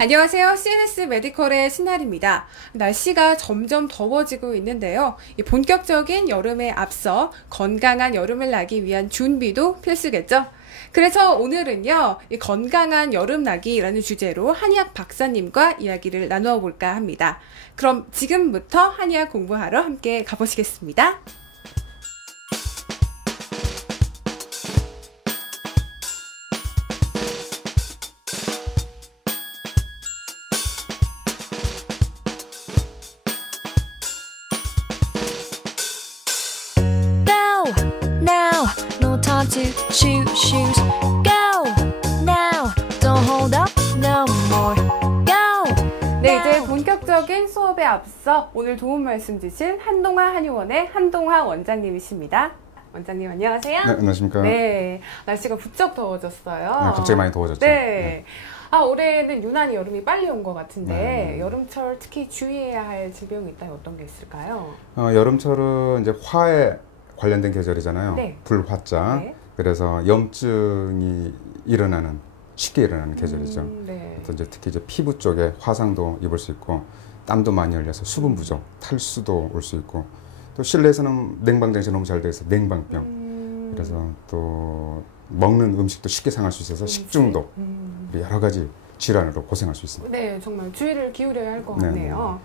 안녕하세요. CNS 메디컬의 신날입니다. 날씨가 점점 더워지고 있는데요. 본격적인 여름에 앞서 건강한 여름을 나기 위한 준비도 필수겠죠. 그래서 오늘은요, 이 건강한 여름 나기라는 주제로 한의학 박사님과 이야기를 나누어 볼까 합니다. 그럼 지금부터 한의학 공부하러 함께 가보시겠습니다. To choose shoes. Go now. Don't hold up no more. Go. 네, 이제 본격적인 수업에 앞서 오늘 도움 말씀 주실 한동화 한의원의 한동화 원장님이십니다. 원장님 안녕하세요. 네, 안녕하십니까. 네, 날씨가 부쩍 더워졌어요. 네, 갑자기 많이 더워졌죠. 네. 네. 올해는 유난히 여름이 빨리 온 것 같은데 네. 여름철 특히 주의해야 할 질병이 있다면 어떤 게 있을까요? 여름철은 이제 화에 관련된 계절이잖아요. 네. 불화자. 네. 그래서 염증이 쉽게 일어나는 계절이죠. 네. 또 이제 특히 이제 피부 쪽에 화상도 입을 수 있고, 땀도 많이 흘려서 수분 부족, 탈수도 올 수 있고, 또 실내에서는 냉방장치 너무 잘 돼 있어 냉방병. 그래서 또 먹는 음식도 쉽게 상할 수 있어서 식중독, 여러 가지 질환으로 고생할 수 있습니다. 네, 정말 주의를 기울여야 할 것 네. 같네요.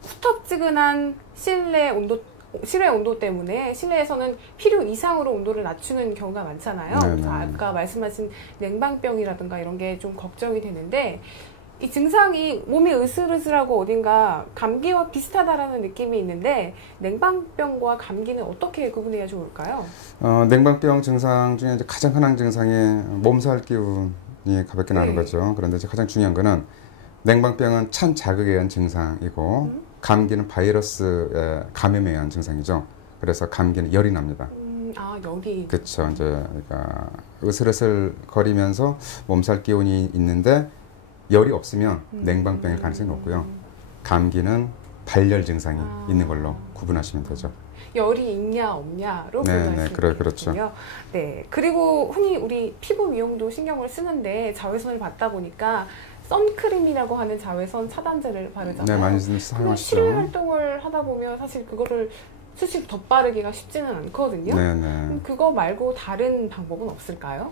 후텁지근한 실내 온도 때문에 실내에서는 필요 이상으로 온도를 낮추는 경우가 많잖아요. 네네. 아까 말씀하신 냉방병이라든가 이런 게 좀 걱정이 되는데 이 증상이 몸이 으슬으슬하고 어딘가 감기와 비슷하다라는 느낌이 있는데 냉방병과 감기는 어떻게 구분해야 좋을까요? 냉방병 증상 중에 이제 가장 흔한 증상이 몸살 기운이 가볍게 나는 거죠. 그런데 이제 가장 중요한 거는 냉방병은 찬 자극에 의한 증상이고 감기는 바이러스의 감염에 의한 증상이죠. 그래서 감기는 열이 납니다. 열이. 그렇죠. 이제 그러니까 으슬으슬 거리면서 몸살 기운이 있는데 열이 없으면 냉방병일 가능성이 높고요. 감기는 발열 증상이 있는 걸로 구분하시면 되죠. 열이 있냐 없냐로 구분하시면 그렇죠. 네. 그리고 흔히 우리 피부 미용도 신경을 쓰는데 자외선을 받다 보니까 선크림이라고 하는 자외선 차단제를 바르잖아요. 네, 많이 사용하시죠. 실외 활동을 하다 보면 사실 그거를 수시로 덧바르기가 쉽지는 않거든요. 네네. 그거 말고 다른 방법은 없을까요?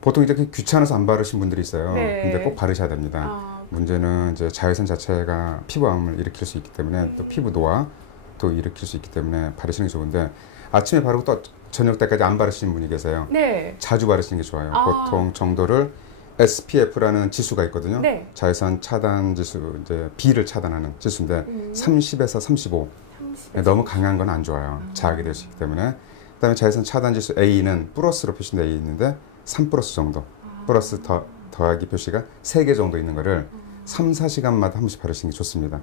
보통 이렇게 귀찮아서 안 바르신 분들이 있어요. 네. 근데 꼭 바르셔야 됩니다. 문제는 이제 자외선 자체가 피부암을 일으킬 수 있기 때문에 또 피부 노화도 일으킬 수 있기 때문에 바르시는 게 좋은데 아침에 바르고 또 저녁 때까지 안 바르시는 분이 계세요. 네. 자주 바르시는 게 좋아요. 보통 정도를 SPF라는 지수가 있거든요. 네. 자외선 차단 지수, 이제 B를 차단하는 지수인데 30에서 35. 너무 강한 건 안 좋아요. 자극이 될 수 있기 때문에. 그다음에 자외선 차단 지수 A는 플러스로 표시되어 있는데 3 플러스 정도. 플러스 더하기 표시가 3개 정도 있는 거를 3, 4시간마다 한 번씩 바르시는 게 좋습니다.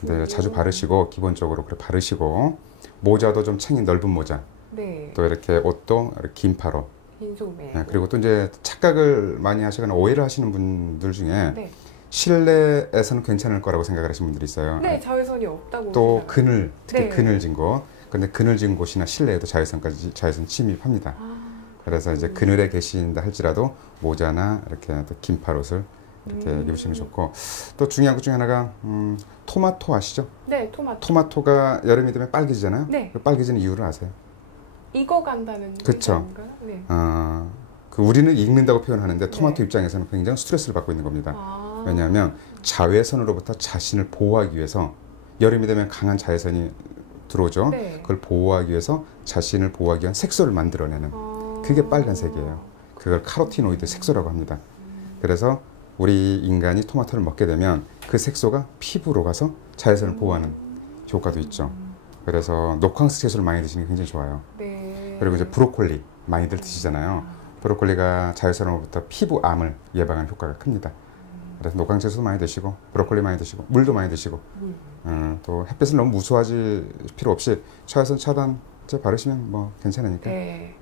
네, 자주 바르시고 기본적으로 그렇게 바르시고 모자도 좀 챙긴 넓은 모자. 네. 또 이렇게 옷도 이렇게 긴파로. 흰소매. 네, 그리고 또 이제 착각을 많이 하시거나 오해를 하시는 분들 중에 네. 실내에서는 괜찮을 거라고 생각을 하시는 분들이 있어요. 네, 자외선이 없다고. 또 그늘, 특히 네. 그늘진 곳. 근데 그늘진 곳이나 실내에도 자외선 침입합니다. 그래서 이제 그늘에 계신다 할지라도 모자나 이렇게 또 긴팔옷을 이렇게 입으시는 게 좋고, 또 중요한 것 중에 하나가 토마토 아시죠? 네, 토마토. 토마토가 여름이 되면 빨개지잖아요. 네. 그 빨개지는 이유를 아세요? 익어간다는 그쵸. 얘기인가요? 네. 우리는 익는다고 표현하는데 토마토 입장에서는 굉장히 스트레스를 받고 있는 겁니다. 왜냐하면 자외선으로부터 자신을 보호하기 위해서 여름이 되면 강한 자외선이 들어오죠. 네. 그걸 보호하기 위해서 자신을 보호하기 위한 색소를 만들어내는 그게 빨간색이에요. 그걸 카로티노이드 색소라고 합니다. 그래서 우리 인간이 토마토를 먹게 되면 그 색소가 피부로 가서 자외선을 보호하는 효과도 있죠. 그래서 녹황색 채소를 많이 드시는 게 굉장히 좋아요. 네. 그리고 이제 브로콜리 많이들 드시잖아요. 브로콜리가 자외선으로부터 피부암을 예방하는 효과가 큽니다. 그래서 녹황채소도 많이 드시고 브로콜리 많이 드시고 물도 많이 드시고 또 햇빛을 너무 무서워하실 필요 없이 자외선 차단제 바르시면 뭐 괜찮으니까. 네.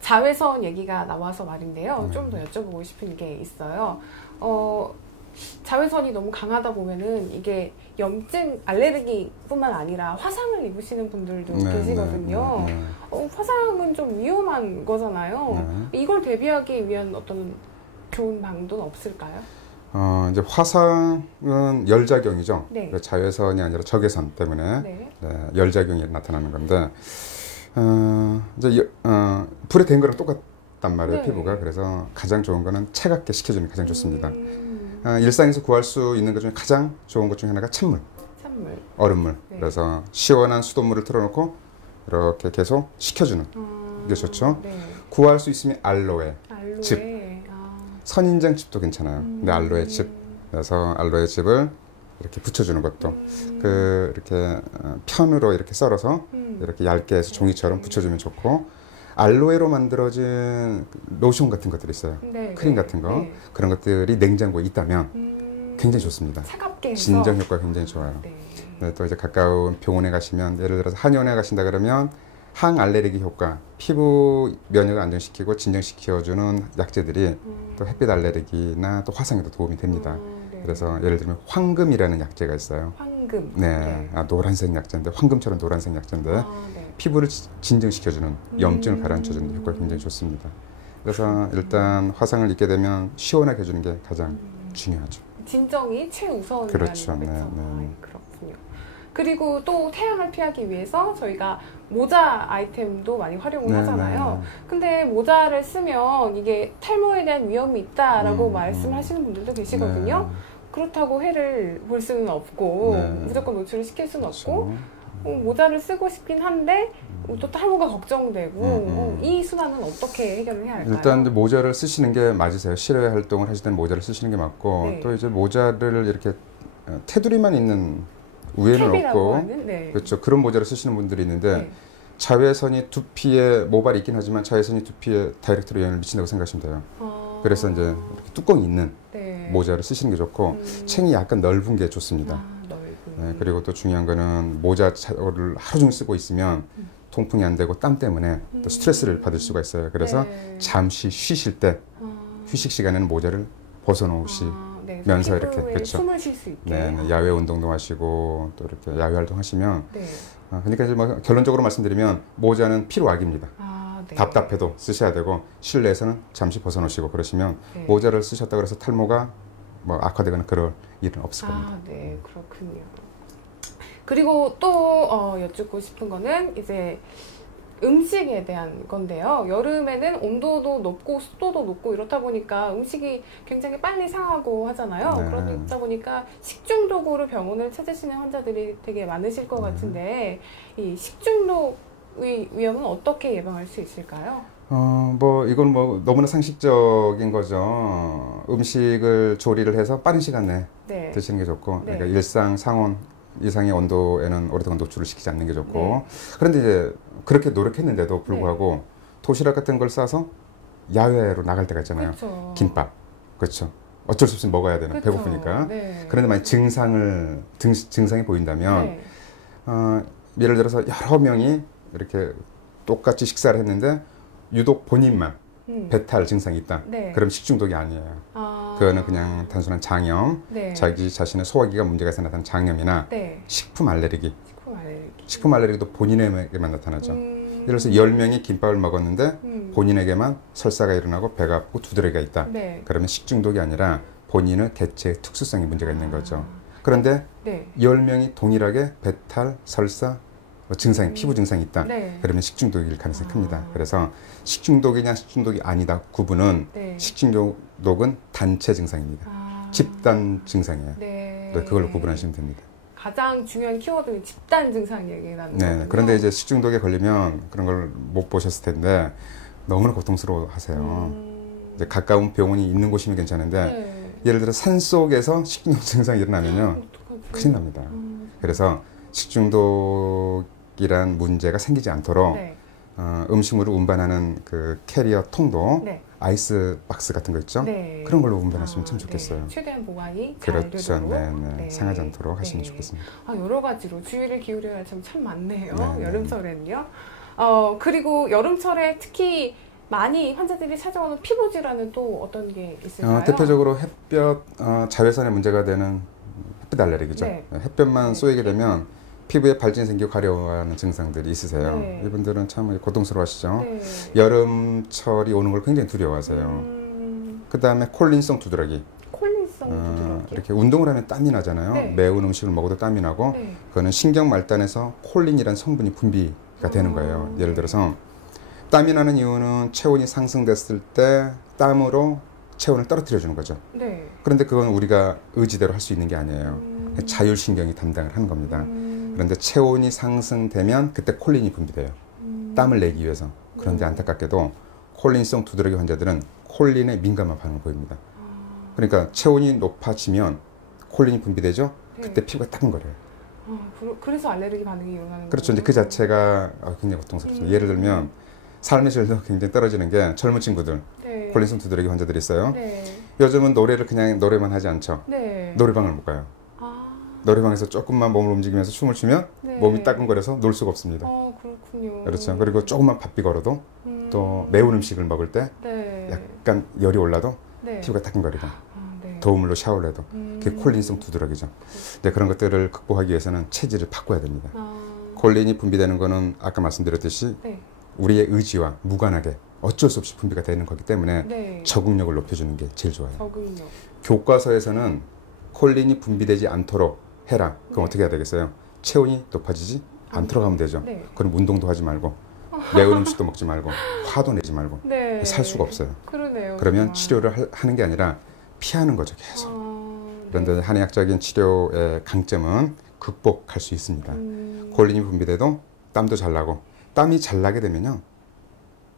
자외선 얘기가 나와서 말인데요. 좀 더 여쭤보고 싶은 게 있어요. 자외선이 너무 강하다 보면은 이게 염증, 알레르기뿐만 아니라 화상을 입으시는 분들도 계시거든요. 화상은 좀 위험한 거잖아요. 이걸 대비하기 위한 어떤 좋은 방도는 없을까요? 이제 화상은 열작용이죠. 네. 자외선이 아니라 적외선 때문에 네. 열작용이 나타나는 건데, 이제 불에 댄 거랑 똑같단 말이에요, 네. 피부가. 그래서 가장 좋은 거는 차갑게 식혀주는 게 가장 좋습니다. 일상에서 구할 수 있는 것 중에 가장 좋은 것 중에 하나가 찬물, 찬물. 얼음물. 네. 그래서 시원한 수돗물을 틀어놓고 이렇게 계속 식혀주는 게 좋죠. 네. 구할 수 있으면 알로에, 알로에. 즙. 선인장즙도 괜찮아요. 근데 알로에 즙. 그래서 알로에 즙을 이렇게 붙여주는 것도 이렇게 편으로 이렇게 썰어서 이렇게 얇게 해서 종이처럼 붙여주면 좋고, 알로에로 만들어진 로션 같은 것들이 있어요. 네, 크림 네, 같은 거. 네. 그런 것들이 냉장고에 있다면 굉장히 좋습니다. 차갑게 해서. 진정 효과가 굉장히 좋아요. 네. 네, 또 이제 가까운 병원에 가시면, 예를 들어서 한의원에 가신다 그러면 항알레르기 효과, 피부 면역을 안정시키고 진정시켜주는 약재들이 또 햇빛 알레르기나 또 화상에도 도움이 됩니다. 네. 그래서 예를 들면 황금이라는 약재가 있어요. 황금. 네, 노란색 약재인데, 황금처럼 노란색 약재인데 네. 피부를 진정시켜주는, 염증을 가라앉혀주는 효과가 굉장히 좋습니다. 그래서 일단 화상을 입게 되면 시원하게 해주는 게 가장 중요하죠. 진정이 최우선이라는 그렇죠. 거겠죠. 네. 그렇군요. 그리고 또 태양을 피하기 위해서 저희가 모자 아이템도 많이 활용을 네, 하잖아요. 네. 근데 모자를 쓰면 이게 탈모에 대한 위험이 있다라고 음, 말씀하시는 분들도 계시거든요. 그렇다고 해를 볼 수는 없고 네. 무조건 노출을 시킬 수는 그렇죠. 없고 모자를 쓰고 싶긴 한데 또 탈모가 걱정되고 이 순환은 어떻게 해결을 해야 할까요? 일단 이제 모자를 쓰시는 게 맞으세요. 실외 활동을 하실 때는 모자를 쓰시는 게 맞고, 네. 또 이제 모자를 이렇게 테두리만 있는 우에는 캡이라고 없고, 하는? 네. 그렇죠. 그런 모자를 쓰시는 분들이 있는데, 네. 자외선이 두피에 모발이 있긴 하지만 자외선이 두피에 다이렉트로 영향을 미친다고 생각하시면 돼요. 그래서 이제 이렇게 뚜껑이 있는 네. 모자를 쓰시는 게 좋고, 챙이 약간 넓은 게 좋습니다. 넓은. 네, 그리고 또 중요한 거는 모자를 하루 종일 쓰고 있으면 통풍이 안 되고 땀 때문에 또 스트레스를 받을 수가 있어요. 그래서 네. 잠시 쉬실 때, 휴식 시간에는 모자를 네. 면서 이렇게, 피부에 그렇죠. 숨을 쉴 수 있게. 네, 야외 운동도 하시고 또 이렇게 야외 활동 하시면, 네. 그러니까 이제 뭐 결론적으로 말씀드리면 모자는 필요악입니다. 네. 답답해도 쓰셔야 되고, 실내에서는 잠시 벗어놓으시고 그러시면 네. 모자를 쓰셨다고 해서 탈모가 뭐 악화되거나 그럴 일은 없을 겁니다. 네, 그렇군요. 그리고 또 여쭙고 싶은 거는 이제 음식에 대한 건데요. 여름에는 온도도 높고 습도도 높고 이렇다 보니까 음식이 굉장히 빨리 상하고 하잖아요. 네. 그러다 보니까 식중독으로 병원을 찾으시는 환자들이 되게 많으실 것 같은데 이 식중독의 위험은 어떻게 예방할 수 있을까요? 뭐 이건 뭐 너무나 상식적인 거죠. 음식을 조리를 해서 빠른 시간 내에 네. 드시는 게 좋고, 네. 그러니까 일상 상온 이상의 온도에는 오랫동안 노출을 시키지 않는 게 좋고, 네. 그런데 이제 그렇게 노력했는데도 불구하고 도시락 같은 걸 싸서 야외로 나갈 때가 있잖아요. 그렇죠. 김밥, 그렇죠. 어쩔 수 없이 먹어야 되는, 그렇죠. 배고프니까. 네. 그런데 만약 증상이 보인다면, 네. 예를 들어서 여러 명이 이렇게 똑같이 식사를 했는데 유독 본인만 배탈 증상이 있다. 네. 그럼 식중독이 아니에요. 그거는 그냥 단순한 장염, 네. 자기 자신의 소화기가 문제가 있어 나타난 장염이나 네. 식품 알레르기. 식품 알레르기. 식품 알레르기도 본인에게만 나타나죠. 예를 들어서 10명이 김밥을 먹었는데 본인에게만 설사가 일어나고 배가 아프고 두드러기가 있다. 네. 그러면 식중독이 아니라 본인의 개체의 특수성에 문제가 있는 거죠. 그런데 네. 10명이 동일하게 배탈, 설사, 증상이, 피부 증상이 있다. 네. 그러면 식중독일 가능성이 큽니다. 그래서 식중독이냐 식중독이 아니다 구분은, 네. 식중독은 단체 증상입니다. 집단 증상이에요. 네. 네, 그걸로 구분하시면 됩니다. 가장 중요한 키워드는 집단 증상 얘기라는 네, 거군요. 그런데 이제 식중독에 걸리면 그런 걸 못 보셨을 텐데 너무나 고통스러워 하세요. 이제 가까운 병원이 있는 곳이면 괜찮은데, 네. 예를 들어 산속에서 식중독 증상이 일어나면 어떡하지? 큰일 납니다. 그래서 식중독이란 문제가 생기지 않도록 네. 음식물을 운반하는 그 캐리어 통도 네. 아이스 박스 같은 거 있죠? 네. 그런 걸로 운반하시면 참 좋겠어요. 네. 최대한 보관이 잘 그렇죠. 되도록. 네. 상하지 않도록 하시면 네. 좋겠습니다. 여러 가지로 주의를 기울여야 할 점 참 많네요. 네. 여름철에는요. 그리고 여름철에 특히 많이 환자들이 찾아오는 피부 질환은 또 어떤 게 있을까요? 대표적으로 햇볕, 자외선에 문제가 되는 햇빛 알레르기죠. 네. 햇볕만 네. 쏘이게 되면 피부에 발진이 생기고 가려워하는 증상들이 있으세요. 네. 이분들은 참 고통스러워하시죠. 네. 여름철이 오는 걸 굉장히 두려워하세요. 그 다음에 콜린성 두드러기. 콜린성 콜린성 두드러기. 이렇게 운동을 하면 땀이 나잖아요. 네. 매운 음식을 먹어도 땀이 나고 네. 그거는 신경 말단에서 콜린이라는 성분이 분비가 되는 거예요. 예를 들어서 땀이 나는 이유는 체온이 상승됐을 때 땀으로 체온을 떨어뜨려 주는 거죠. 네. 그런데 그건 우리가 의지대로 할 수 있는 게 아니에요. 자율신경이 담당을 하는 겁니다. 그런데 체온이 상승되면 그때 콜린이 분비돼요. 땀을 내기 위해서. 그런데 안타깝게도 콜린성 두드러기 환자들은 콜린에 민감한 반응을 보입니다. 그러니까 체온이 높아지면 콜린이 분비되죠. 그때 피부가 따끔거려요. 그래서 알레르기 반응이 일어나는 그렇죠. 이제 그 자체가 굉장히 고통스럽죠. 예를 들면 삶의 질도 굉장히 떨어지는 게 젊은 친구들, 네. 콜린성 두드러기 환자들이 있어요. 네. 요즘은 노래를 그냥 노래만 하지 않죠. 네. 노래방을 못 가요. 노래방에서 조금만 몸을 움직이면서 춤을 추면 네. 몸이 따끔거려서 놀 수가 없습니다. 그렇군요. 그렇죠. 그리고 조금만 바삐 걸어도 또 매운 음식을 먹을 때 네. 약간 열이 올라도 네. 피부가 따끔거리고 네. 더운 물로 샤워를 해도 그게 콜린성 두드러기죠. 이제 그런 것들을 극복하기 위해서는 체질을 바꿔야 됩니다. 콜린이 분비되는 거는 아까 말씀드렸듯이 네. 우리의 의지와 무관하게 어쩔 수 없이 분비가 되는 거기 때문에 네. 적응력을 높여주는 게 제일 좋아요. 적응력. 교과서에서는 콜린이 분비되지 않도록 해라. 그럼 네. 어떻게 해야 되겠어요? 체온이 높아지지 않도록 하면 되죠. 네. 그럼 운동도 하지 말고 매운 음식도 먹지 말고 화도 내지 말고 네. 살 수가 없어요. 그러네요. 그러면 정말. 치료를 하는 게 아니라 피하는 거죠, 계속. 그런데 네. 한의학적인 치료의 강점은 극복할 수 있습니다. 콜린이 분비돼도 땀도 잘 나고 땀이 잘 나게 되면요.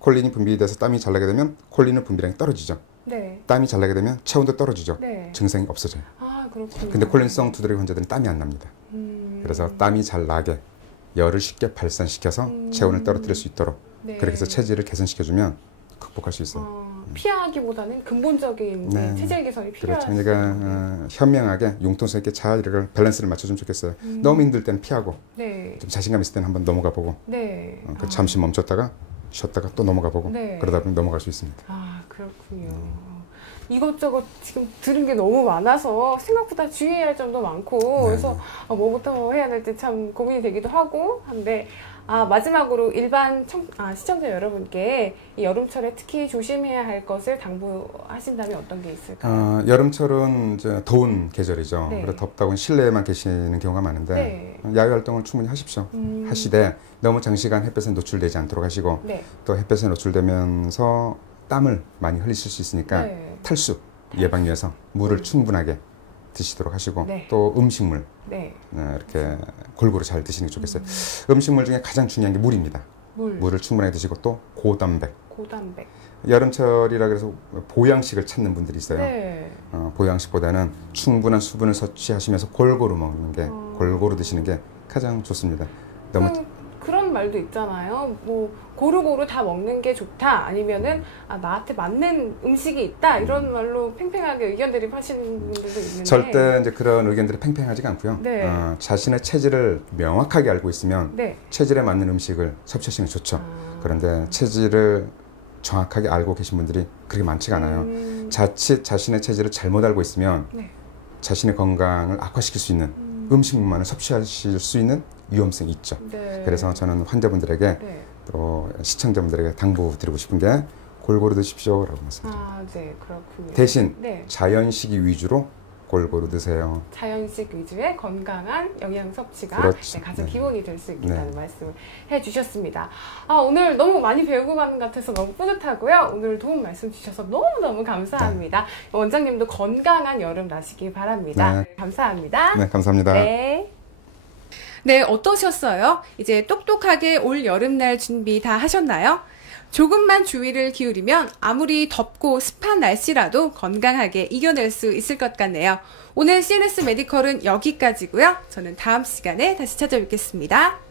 콜린이 분비돼서 땀이 잘 나게 되면 콜린의 분비량이 떨어지죠. 네. 땀이 잘 나게 되면 체온도 떨어지죠. 네. 증상이 없어져요. 그렇군요. 근데 콜린성 두드러기 환자들은 땀이 안 납니다. 그래서 땀이 잘 나게 열을 쉽게 발산시켜서 체온을 떨어뜨릴 수 있도록 네. 그렇게 해서 체질을 개선시켜주면 극복할 수 있어요. 피하기보다는 근본적인 네. 체질 개선이 필요하죠. 그렇죠. 그러니까 현명하게 융통성 있게 잘 이렇게 밸런스를 맞춰주면 좋겠어요. 너무 힘들 때는 피하고 네. 좀 자신감 있을 때는 한번 넘어가 보고 네. 잠시 멈췄다가 쉬었다가 또 넘어가 보고 네. 그러다 보면 넘어갈 수 있습니다. 그렇군요. 이것저것 지금 들은 게 너무 많아서 생각보다 주의해야 할 점도 많고 네. 그래서 뭐부터 해야 될지 참 고민이 되기도 하고 한데 마지막으로 일반 시청자 여러분께 이 여름철에 특히 조심해야 할 것을 당부하신다면 어떤 게 있을까요? 여름철은 이제 더운 계절이죠. 네. 그래서 덥다고 실내에만 계시는 경우가 많은데 네. 야외 활동을 충분히 하십시오. 하시되 너무 장시간 햇볕에 노출되지 않도록 하시고 네. 또 햇볕에 노출되면서 땀을 많이 흘리실 수 있으니까 네. 탈수 예방 위해서 물을 충분하게 드시도록 하시고 네. 또 음식물 네. 이렇게 골고루 잘 드시는 게 좋겠어요. 음식물 중에 가장 중요한 게 물입니다. 물을 충분하게 드시고 또 고단백. 여름철이라 그래서 보양식을 찾는 분들이 있어요. 네. 보양식보다는 충분한 수분을 섭취하시면서 골고루 먹는 게 골고루 드시는 게 가장 좋습니다. 너무 그런 말도 있잖아요. 뭐 고루고루 다 먹는 게 좋다. 아니면은 나한테 맞는 음식이 있다. 이런 말로 팽팽하게 의견 대립하시는 분들도 있는데 절대 이제 그런 의견들이 팽팽하지가 않고요. 네. 자신의 체질을 명확하게 알고 있으면 네. 체질에 맞는 음식을 섭취하시는 게 좋죠. 그런데 체질을 정확하게 알고 계신 분들이 그렇게 많지가 않아요. 자칫 자신의 체질을 잘못 알고 있으면 네. 자신의 건강을 악화시킬 수 있는 음식물만을 섭취하실 수 있는 위험성이 있죠. 네. 그래서 저는 환자분들에게 네. 또 시청자분들에게 당부드리고 싶은 게 골고루 드십시오라고 말씀드립니다. 네, 그렇군요. 대신 네. 자연식이 위주로 골고루 드세요. 자연식 위주의 건강한 영양 섭취가 그렇죠. 가장 네. 기본이 될 수 있다는 네. 말씀을 해주셨습니다. 오늘 너무 많이 배우고 가는 것 같아서 너무 뿌듯하고요. 오늘 도움 말씀 주셔서 너무너무 감사합니다. 네. 원장님도 건강한 여름 나시길 바랍니다. 네. 감사합니다. 네, 감사합니다. 네. 네, 어떠셨어요? 이제 똑똑하게 올 여름날 준비 다 하셨나요? 조금만 주의를 기울이면 아무리 덥고 습한 날씨라도 건강하게 이겨낼 수 있을 것 같네요. 오늘 CNS 메디컬은 여기까지고요. 저는 다음 시간에 다시 찾아뵙겠습니다.